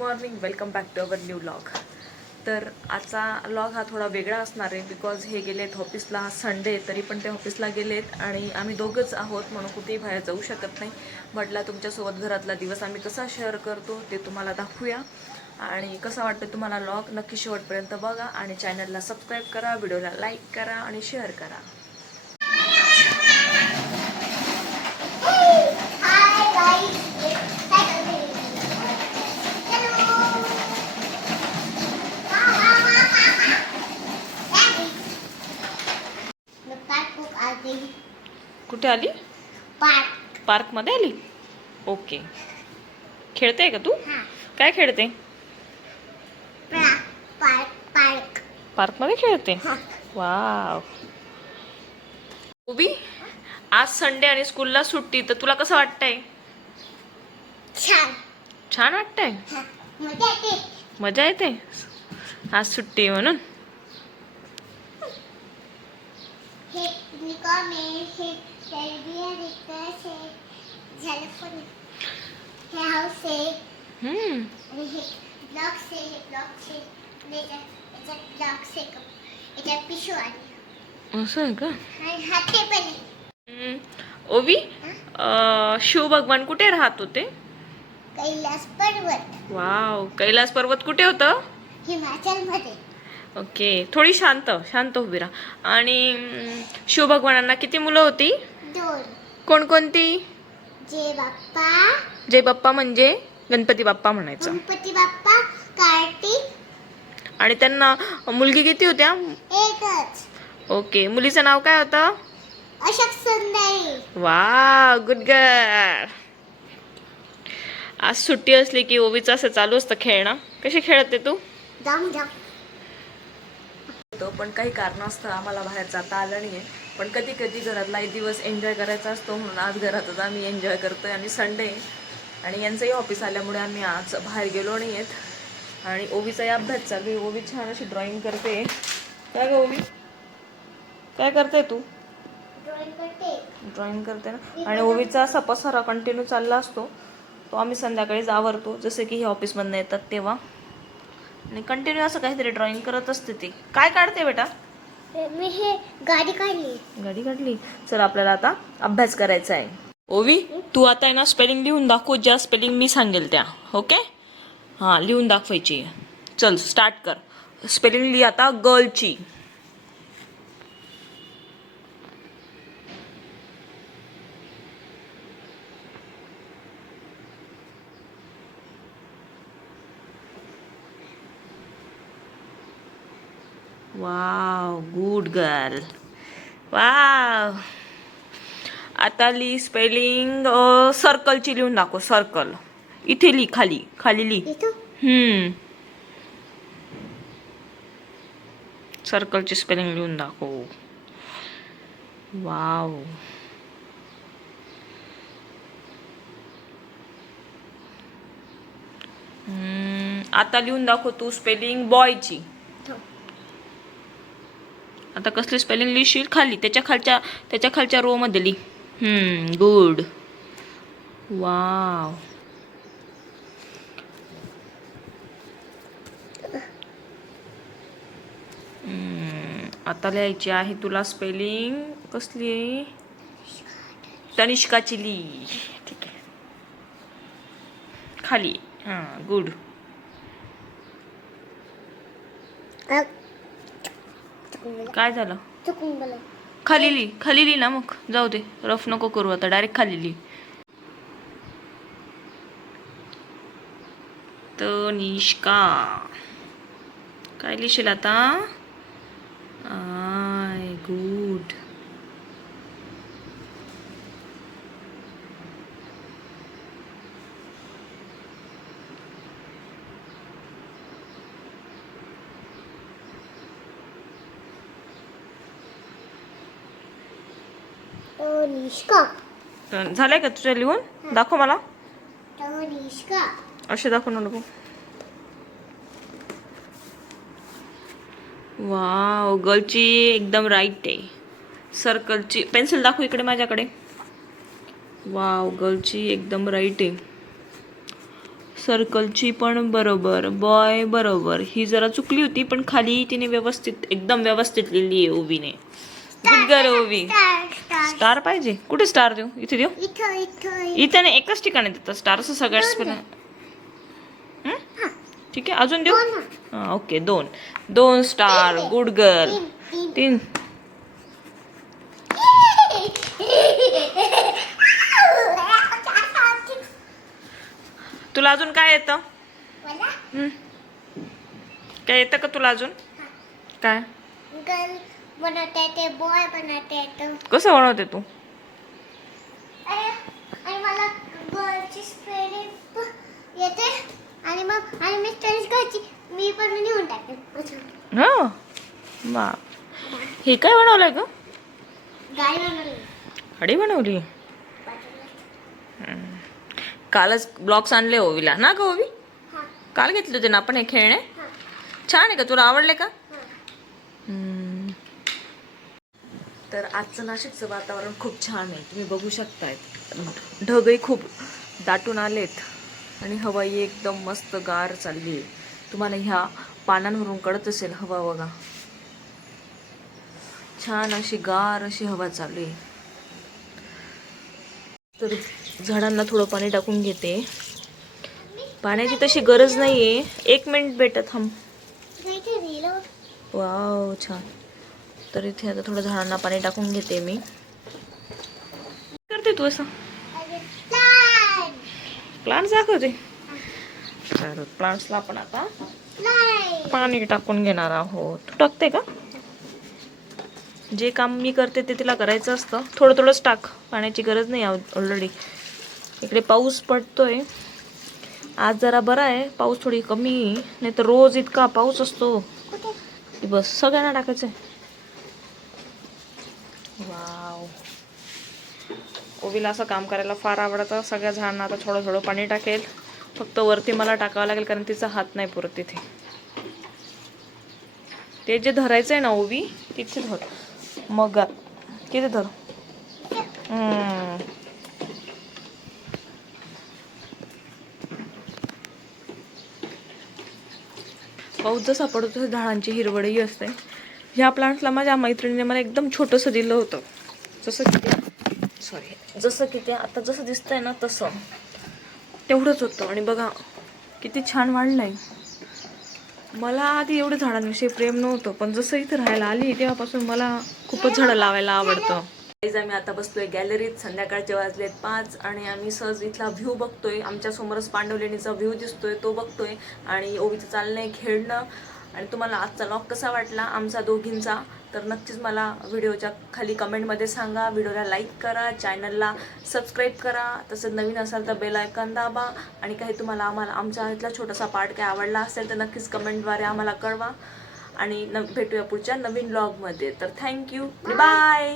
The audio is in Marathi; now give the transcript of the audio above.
Morning, welcome back to our new vlog. तर आजचा व्लॉग हा थोडा वेगळा असणार आहे बिकॉज हे गेलेत ऑफिसला. हा संडे तरी पण ते ऑफिसला गेलेत आणि आम्ही दोघंच आहोत म्हणून कुठेही बाहेर जाऊ शकत नाही. म्हटलं तुमच्यासोबत घरातला दिवस आम्ही कसा शेअर करतो ते तुम्हाला दाखवूया. आणि कसा वाटतं तुम्हाला व्लॉग नक्की शेवटपर्यंत बघा आणि चॅनलला सबस्क्राईब करा, व्हिडिओला लाईक करा आणि शेअर करा. कुठे आली? पार्कमध्ये आली. ओके. खेळते का तू? काय खेळते? पार्कमध्ये खेळते. वाव. उभी, आज संडे आणि स्कूलला सुट्टी, तर तुला कसं वाटतंय? छान वाटतंय. मजा येते आज सुट्टी आहे म्हणून. असं आहे का? ओवी, शिव भगवान कुठे राहत होते? कैलास पर्वत. वाव, कैलास पर्वत कुठे होतं? हिमाचल मध्ये. ओके, थोडी शांत उभी राहा. आणि शिव भगवानांना किती मुलं होती? 2. कोणकोणती? जय बाप्पा म्हणजे गणपती बाप्पा म्हणायचं. गणपती बाप्पा, कार्तिक. आणि त्यांना मुलगी किती होत्या? 1च. ओके, मुलीचं नाव काय होतं? अशोक सुंदरी. Wow, good girl. आज सुट्टी असली की ओवीचं असं चालू असतं खेळणं. कशी खेळते तू? जाम. पण काही कारणास्तव आम्हाला बाहेर जाता आलं नाहीये. पण कधी कधी घरातला एक दिवस एन्जॉय करायचा असतो म्हणून आज घरातच आम्ही एन्जॉय करतोय. आणि संडे आणि यांचंही ऑफिस आल्यामुळे आम्ही आज बाहेर गेलो नाही आहेत. आणि ओवीचाही अभ्यास चालू आहे. ओवी छान अशी ड्रॉइंग करते. काय ग ओवी, काय करते तू? ड्रॉइंग करते ना. आणि ओवीचा असा पसारा कंटिन्यू चालला असतो, तो आम्ही संध्याकाळीच आवरतो जसे की हे ऑफिसमधनं येतात तेव्हा. आणि कंटिन्यू असं काहीतरी ड्रॉइंग करत असते ती. काय काढते बेटा? मी हे गाडी काढली. चल, आपल्याला आता अभ्यास करायचा आहे. ओवी, तू आता आहे ना स्पेलिंग लिहून दाखव, ज्या स्पेलिंग मी सांगेल त्या. ओके, हां, लिहून दाखवायची. चल स्टार्ट कर. स्पेलिंग लिही आता गर्लची. Wow, good girl. वाव. आता लिही स्पेलिंग सर्कलची लिहून दाखव. सर्कल इथे लिही, खाली लिही. सर्कलची स्पेलिंग लिहून दाखव. वाव. आता लिहून दाखव तू स्पेलिंग बॉयची. आता कसली स्पेलिंग लिहिशील? खाली त्याच्या खालच्या रो मध्ये लिही. गुड. वाव. आता लिहायची आहे तुला स्पेलिंग कसली आहे? तनिष्काची लिही. ठीक आहे, खाली. हां, गुड. काय झालं? खाली लिही ना. मग जाऊ दे, रफ नको करू आता, डायरेक्ट खाली लिही. तनिष्का. काय लिहिशील आता? गुड. झालंय का तुझ्या लिहून? दाखव मला. असे दाखव ना. नको. वाव, गर्लची एकदम राईट आहे. सर्कलची पेन्सिल दाखव इकडे माझ्याकडे. वाव, गर्लची एकदम राईट आहे. सर्कलची पण बरोबर, बॉय बरोबर. ही जरा चुकली होती पण खाली तिने व्यवस्थित एकदम व्यवस्थित लिहिली आहे ओवीने. गुड गर्ल ओवी. स्टार पाहिजे. कुठे स्टार देऊ? इथे देऊ? इथे नाही, एकच ठिकाणी देतात स्टार असं सगळ्याच. ठीक आहे, अजून देऊ? हां ओके, 2 स्टार. Good girl. 3. तुला अजून काय येतं? काय येतं का तुला अजून? काय गर्ल बनवता येते, बॉय बनवता येतं. कसं बनवते तू? आणि मला गर्लची स्पेलिंग येते आणि मग आणि मी स्पेलिंग करायची मी पण लिहून टाकेन. हो बा, हे काय बनवलंय ग? गाडी बनवली. गाडी बनवली. कालच ब्लॉक्स आणले ओवीला ना ग ओवी? हां काल घेतले होते ना आपण हे खेळणे. हां छान आहे का? तुला आवडले का? हां. तर आजचं नाशिकचं वातावरण खूप छान आहे, तुम्ही बघू शकतायत. ढगही खूप दाटून आलेत आणि हवाई एकदम मस्त गार चालली आहे. तुम्हाला ह्या पानांवरून कळत असेल हवा बघा. छान अशी गार अशी हवा चालू आहे. तर झाडांना थोडं पाणी टाकून घेते. पाण्याची तशी गरज नाहीये. 1 मिनिट बेटा थांब. वाव छान. तर इथे आता थोडं झाडांना पाणी टाकून घेते मी. करते तू असं प्लांट्स दाखवते. तर प्लांट्सला आपण आता पाणी टाकून घेणार आहोत. तू टाकते का? जे काम मी करते ते तिला करायचं असतं. थोडं थोडंच टाक, पाण्याची गरज नाही ऑलरेडी. इकडे पाऊस पडतोय. आज जरा बरा आहे, पाऊस थोडी कमी आहे. नाही तर रोज इतका पाऊस असतो की बस सगळ्यांना टाकायचं आहे. वाव, ओवीला असं काम करायला फार आवडतं. सगळ्या झाडांना आता थोडं थोडं पाणी टाकेल. फक्त वरती मला टाकावं लागेल कारण तिचा हात नाही पुरत तिथे. ते जे धरायचं आहे ना ओवी, तिथे धर. मग किती धर. पाऊस जसा पडतो तसं झाडांची हिरवळही असते. ह्या प्लांट्सला माझ्या मैत्रिणीने मला एकदम छोटंसं दिलं होतं. जसं की ते आता जसं दिसतंय ना तसं तेवढंच होतं. आणि बघा किती छान वाढलंय. मला आधी एवढं झाडांविषयी प्रेम नव्हतं, पण जसं इथं राहायला आली तेव्हापासून मला खूपच झाडं लावायला आवडतं. आम्ही आता बसतोय गॅलरीत. संध्याकाळचे वाजलेत 5 आणि आम्ही सहज इथला व्ह्यू बघतोय. आमच्या समोरच पांडवलेणीचा व्ह्यू दिसतोय, तो बघतोय. आणि ओवीचं चाललंय खेळणं. आणि तुम्हाला आजचा व्लॉग कसा वाटला आमचा दोघींचा, तर नक्कीच मला व्हिडिओच्या खाली कमेंटमध्ये सांगा. व्हिडिओला लाईक करा, चॅनलला सबस्क्राईब करा. तसंच नवीन असाल तर बेल आयकॉन दाबा. आणि काही तुम्हाला आमचा इथला छोटासा पार्ट काय आवडला असेल तर नक्कीच कमेंटद्वारे आम्हाला कळवा. आणि भेटूया पुढच्या नवीन व्लॉगमध्ये. तर थँक्यू, बाय.